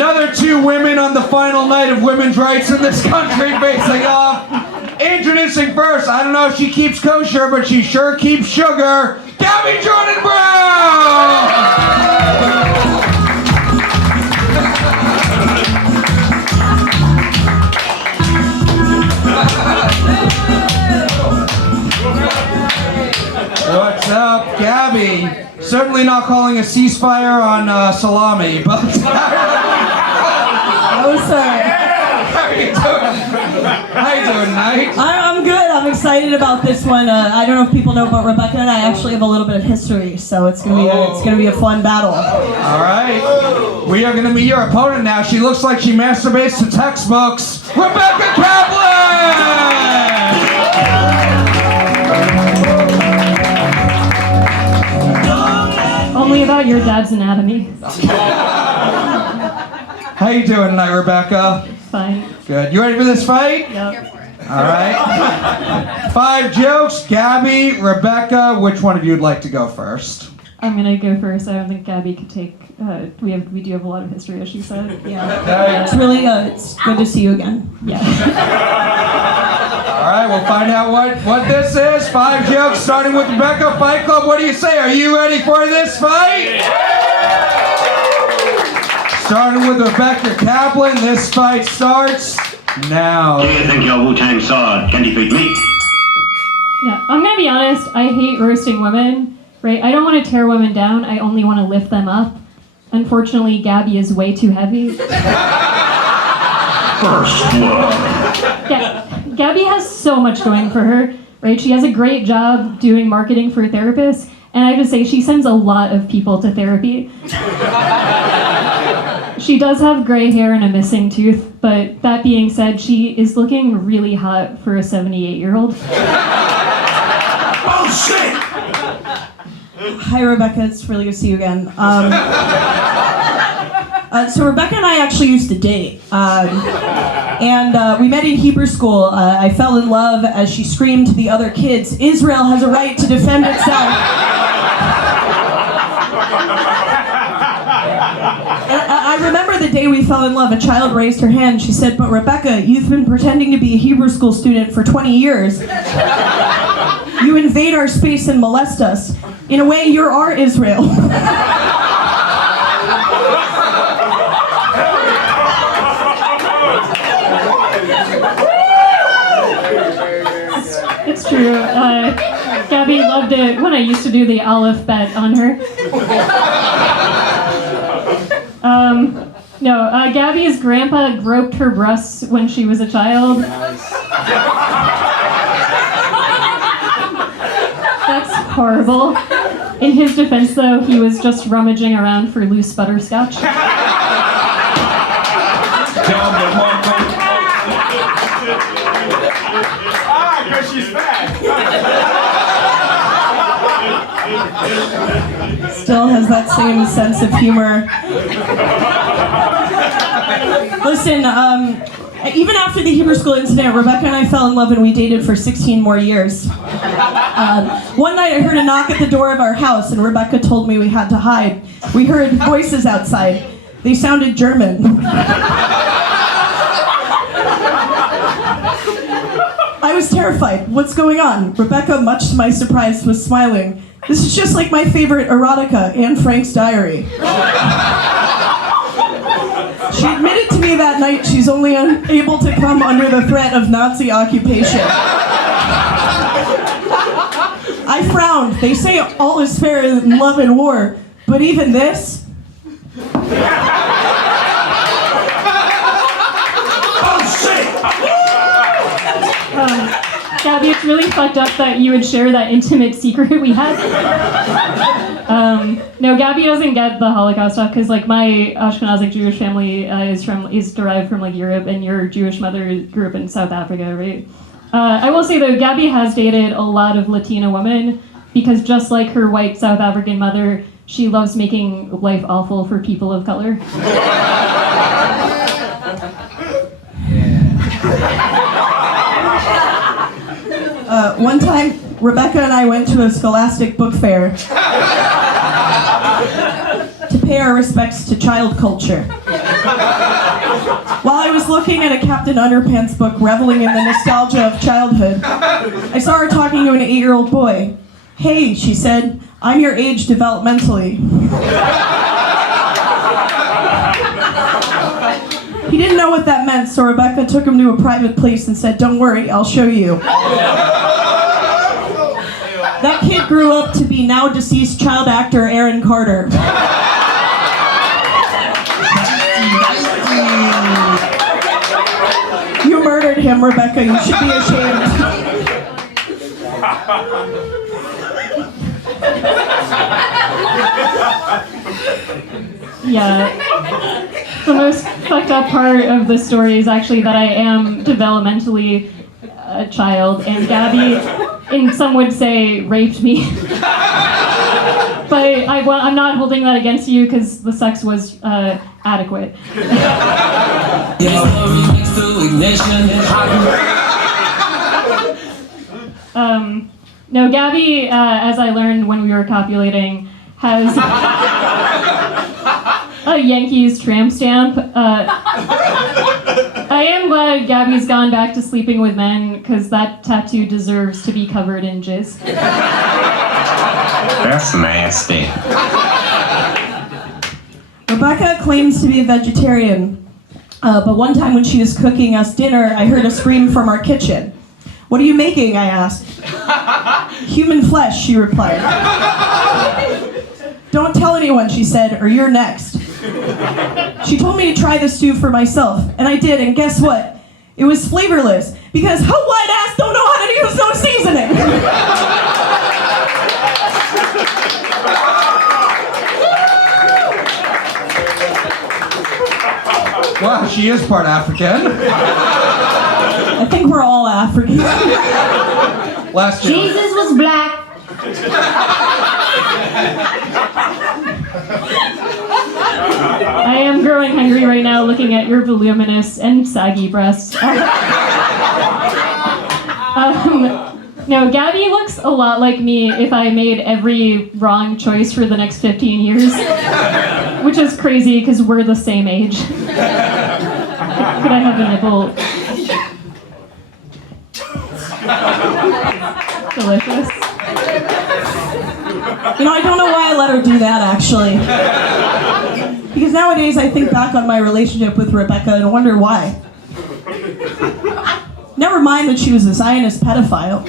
Another 2 women on the final night of women's rights in this country facing off. Introducing first, I don't know if she keeps kosher, but she sure keeps sugar, Gabby Jordan Brown! What's up, Gabby? Certainly not calling a ceasefire on salami, but... Oh, sorry. How are you doing? How you doing, Knight? I'm good. I'm excited about this one. I don't know if people know, but Rebecca and I actually have a little bit of history, so it's gonna be a fun battle. All right. We are gonna meet your opponent now. She looks like she masturbates to textbooks. Rebecca Kaplan! Only about your dad's anatomy. How you doing tonight, Rebecca? Fine. Good. You ready for this fight? Yep. All right. 5 jokes. Gabby, Rebecca, which one of you would like to go first? I'm gonna go first. I don't think Gabby could take. We do have a lot of history, as she said. Yeah. It's really it's good to see you again. Yeah. All right, we'll find out what this is. 5 jokes, starting with Rebecca. Fight Club, what do you say? Are you ready for this fight? Starting with Rebecca Kaplan, this fight starts now. Do you think your Wu-Tang sword can defeat me? Yeah. I'm gonna be honest. I hate roasting women. Right? I don't want to tear women down. I only want to lift them up. Unfortunately, Gabby is way too heavy. First blood. Yeah. Gabby has so much going for her, right? She has a great job doing marketing for therapists, and I have to say, she sends a lot of people to therapy. She does have gray hair and a missing tooth, but that being said, she is looking really hot for a 78-year-old. Oh, shit! Hi, Rebecca. It's really good to see you again. So Rebecca and I actually used to date. And we met in Hebrew school. I fell in love as she screamed to the other kids, "Israel has a right to defend itself." And I remember the day we fell in love. A child raised her hand. She said, "But Rebecca, you've been pretending to be a Hebrew school student for 20 years. You invade our space and molest us. In a way, you're our Israel." It's true. Gabby loved it when I used to do the Aleph bet on her. No, Gabby's grandpa groped her breasts when she was a child. That's horrible. In his defense, though, he was just rummaging around for loose butterscotch. Because she's fat. Still has that same sense of humor. Listen, even after the Hebrew school incident, Rebecca and I fell in love and we dated for 16 more years. One night I heard a knock at the door of our house and Rebecca told me we had to hide. We heard voices outside. They sounded German. I was terrified. What's going on? Rebecca, much to my surprise, was smiling. This is just like my favorite erotica, Anne Frank's diary. She admitted to me that night she's only able to come under the threat of Nazi occupation. I frowned. They say all is fair in love and war, but even this? Gabby, it's really fucked up that you would share that intimate secret we had. No, Gabby doesn't get the Holocaust stuff because, like, my Ashkenazic Jewish family is derived from like Europe, and your Jewish mother grew up in South Africa, right? I will say though, Gabby has dated a lot of Latina women because, just like her white South African mother, she loves making life awful for people of color. One time, Rebecca and I went to a Scholastic book fair to pay our respects to child culture. While I was looking at a Captain Underpants book, reveling in the nostalgia of childhood, I saw her talking to an 8-year-old boy. "Hey," she said, "I'm your age developmentally." He didn't know what that meant, so Rebecca took him to a private place and said, "Don't worry, I'll show you." That kid grew up to be now deceased child actor Aaron Carter. You murdered him, Rebecca. You should be ashamed. Yeah. The most fucked up part of the story is actually that I am developmentally a child, and Gabby, and some would say, raped me. But I'm not holding that against you because the sex was adequate. No, Gabby, as I learned when we were copulating, has a Yankees tramp stamp. I am glad Gabby's gone back to sleeping with men, because that tattoo deserves to be covered in jizz. That's nasty. Rebecca claims to be a vegetarian, but one time when she was cooking us dinner, I heard a scream from our kitchen. "What are you making?" I asked. "Human flesh," she replied. "Don't tell anyone," she said, "or you're next." She told me to try the stew for myself, and I did, and guess what? It was flavorless, because how white ass don't know how to use no seasoning? Wow, she is part African. I think we're all African. Last year. Jesus was black. I am growing hungry right now looking at your voluminous and saggy breasts. No, Gabby looks a lot like me if I made every wrong choice for the next 15 years. Which is crazy because we're the same age. Could I have a nipple? Delicious. You know, I don't know why I let her do that, actually. Because nowadays I think back on my relationship with Rebecca and wonder why. Never mind that she was a Zionist pedophile.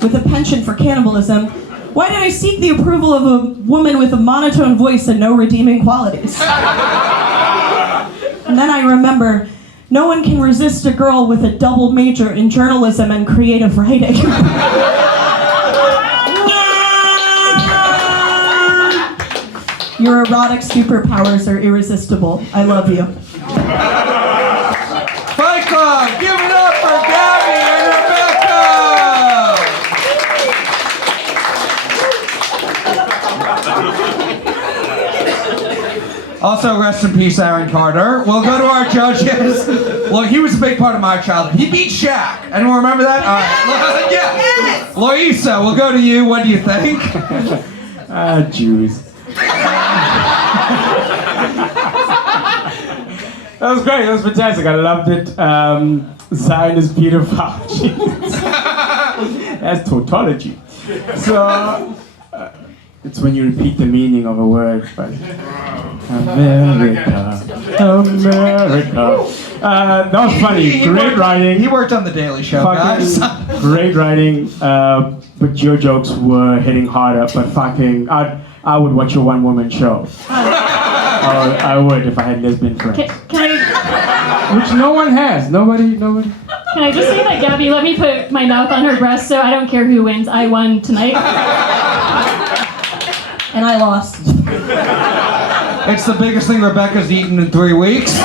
With a penchant for cannibalism, why did I seek the approval of a woman with a monotone voice and no redeeming qualities? And then I remember, no one can resist a girl with a double major in journalism and creative writing. Your erotic superpowers are irresistible. I love you. Fight Club, give it up for Gabby and Rebecca! Also, rest in peace, Aaron Carter. We'll go to our judges. Look, he was a big part of my childhood. He beat Shaq. Anyone remember that? All right. Yes. Loyiso, we'll go to you. What do you think? Jews. That was great. That was fantastic. I loved it. Zionist pedophile. That's tautology. So, it's when you repeat the meaning of a word. But America. That was funny. Great writing. He worked on The Daily Show, guys. Great writing. But your jokes were hitting harder. But fucking, I would watch a one-woman show. I would if I had lesbian friends. Can I? Which no one has. Nobody. Can I just say that Gabby let me put my mouth on her breast, so I don't care who wins. I won tonight. And I lost. It's the biggest thing Rebecca's eaten in 3 weeks.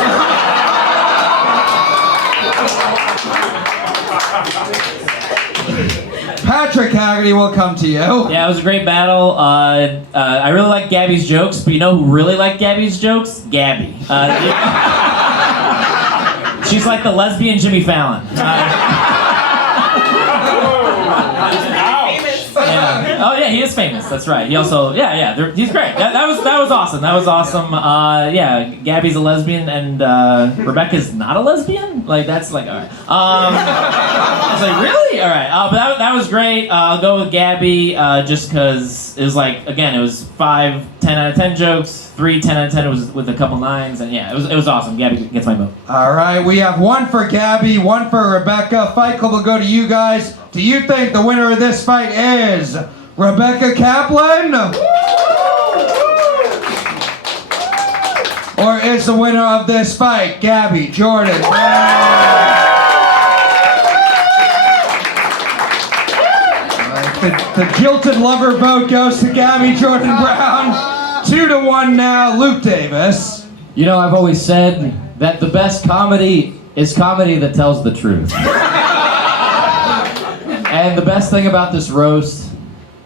Patrick Haggerty, we'll come to you. Yeah, it was a great battle. I really like Gabby's jokes, but you know who really liked Gabby's jokes? Gabby. She's like the lesbian Jimmy Fallon. Yeah. Oh yeah, he is famous. That's right. He also, he's great. That was awesome. That was awesome. Yeah, Gabby's a lesbian and Rebecca's not a lesbian. Like that's like, all right. I was like, really? All right. But that was great. I'll go with Gabby just because it was like, again, it was 5 10 out of 10 jokes, 3 10 out of 10 it was with a couple 9s, and yeah, it was awesome. Gabby gets my vote. All right, we have 1 for Gabby, 1 for Rebecca. Fight Club will go to you guys. Do you think the winner of this fight is Rebecca Kaplan? Or is the winner of this fight Gabby Jordan Brown? The jilted lover vote goes to Gabby Jordan Brown. 2-1 now, Luke Davis. You know, I've always said that the best comedy is comedy that tells the truth. And the best thing about this roast,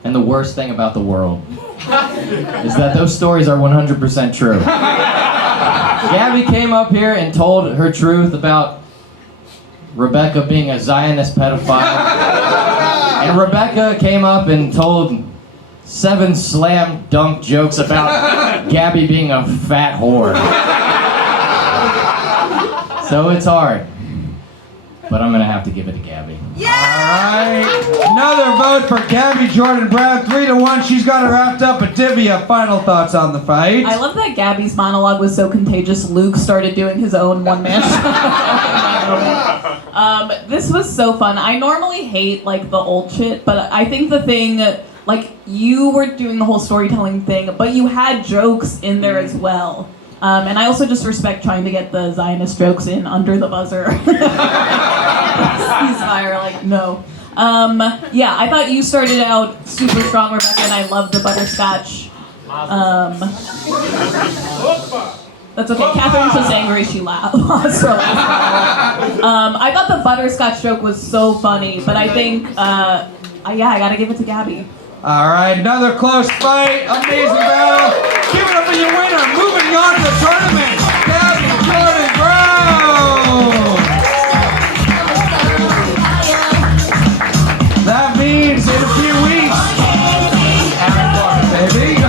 and the worst thing about the world, is that those stories are 100% true. Gabby came up here and told her truth about Rebecca being a Zionist pedophile. And Rebecca came up and told 7 slam dunk jokes about Gabby being a fat whore. So it's hard. But I'm gonna have to give it to Gabby. Alright, another vote for Gabby Jordan Brown, 3-1. She's got it wrapped up. But Divya, final thoughts on the fight? I love that Gabby's monologue was so contagious. Luke started doing his own one-man show. This was so fun. I normally hate like the old shit, but I think the thing, like you were doing the whole storytelling thing, but you had jokes in there as well. And I also just respect trying to get the Zionist jokes in under the buzzer. Ceasefire, like, no. Yeah, I thought you started out super strong, Rebecca, and I loved the butterscotch. That's okay. Catherine's just angry she laughed. So, I thought the butterscotch joke was so funny, but I think, I gotta give it to Gabby. All right, another close fight, amazing battle. Give it up for your winner. Moving on to the tournament, Gabby Jordan Brown. That means in a few weeks, baby.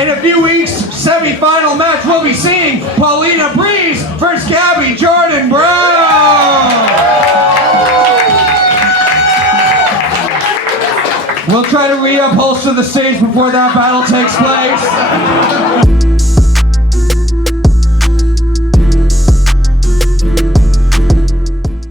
In a few weeks, semi-final match, we'll be seeing Paulina Breeze versus Gabby Jordan Brown. We'll try to reupholster the stage before that battle takes place.